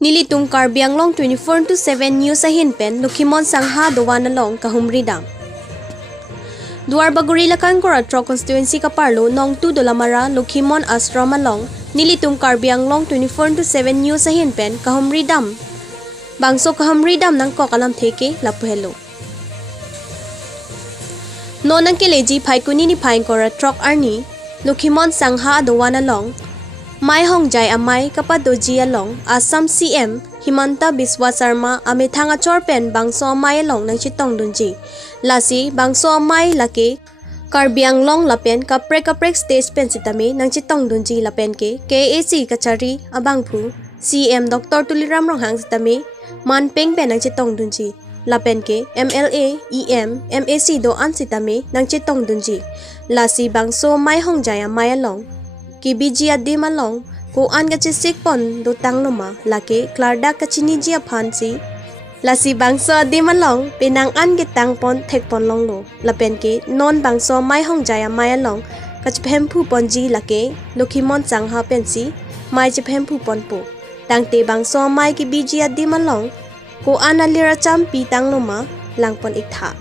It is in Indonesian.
Nilitung Karbi anglong 24/7 news ahin pen Lukhimon sangha dowanalong kahumri dam. Duar baguri lakan Koratro constituency kaparlo nong 2 dolamara Lukhimon asramalong nilitung Karbi anglong 24/7 news ahin pen kahumri dam. Bangso kahumri dam nang kokalam theke lapuhelo. Nonang keleji phaikuni ni phaing Koratro arni Lukhimon sangha dowanalong Mai Hongjai amai kapadoji along Assam CM Himanta Biswa Sarma ame thanga chorpen bangso amai along nang chitong dunji lasi bangso amai lake Karbi anglong lapen kaprek stage pen sitame nang chitong dunji lapen ke KAC kachari abangphu CM Dr Tuliram Ronghang sitame manpeng pen nang chitong dunji lapen ke MLA EM MAC do an sitame nang chitong dunji lasi bangso Mai Hongjai amai along ki bijia di malong ko an gachi sikpon do tangluma lake klarda kachini jia phansi lasi bangso di malong pinang an gitang pon thekpon longlo lapen ke non bangso Mai Hongjai amai along kachphempu ponji lake Lukhimon sangha pensi mai chphempu ponpo tangte bangso mai ki bijia di malong ko an alira champi tangluma langpon ikha